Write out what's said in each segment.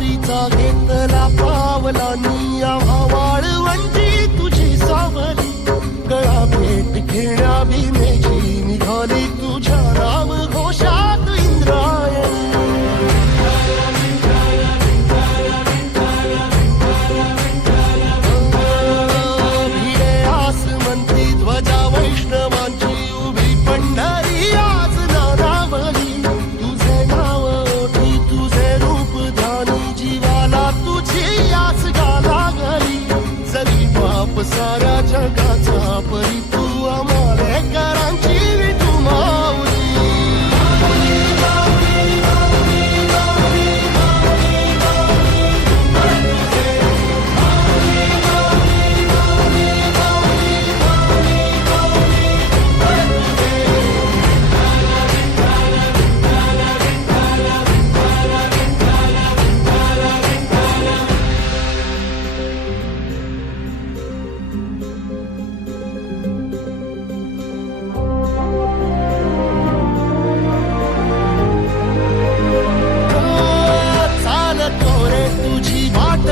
वारीचा घेतला पावलांनी आम्हा वाळवंटी तुझी सावली गळा भेट घेण्या भीमेची निघाली तुझ्या राम घोषात इंद्रायणी भिडे आसमंती ध्वजा वैष्णवांची उभी पंढरी आज नानावली तुझे नाव ओठी तुझे रूप ध्यानी जीवाला तुझी आस गाला गली जरी बाप साऱ्या जगाचा परी तू आमालेकरांची विठू माऊली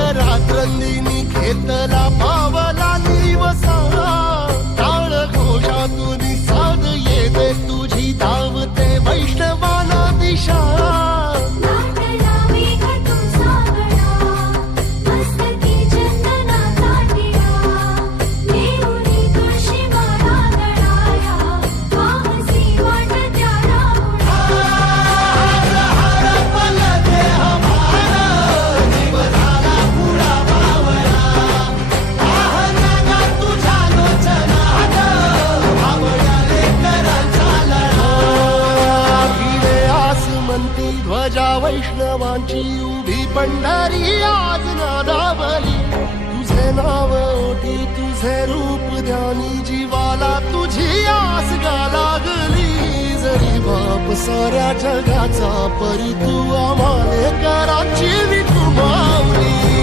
रात्रंदिनी घेतला पावला निवसा टाळ घोषातून साध येते तुझी धावते वैष्णवाना दिशा ध्वजा वैष्णवांची उभी पंढरी आज नादावली तुझे नाव ओठी तुझे रूप ध्यानी जीवाला तुझी आस गा लागली जरी बाप साऱ्या जगाचा परी तू आम्हालेकरांची विठू माऊली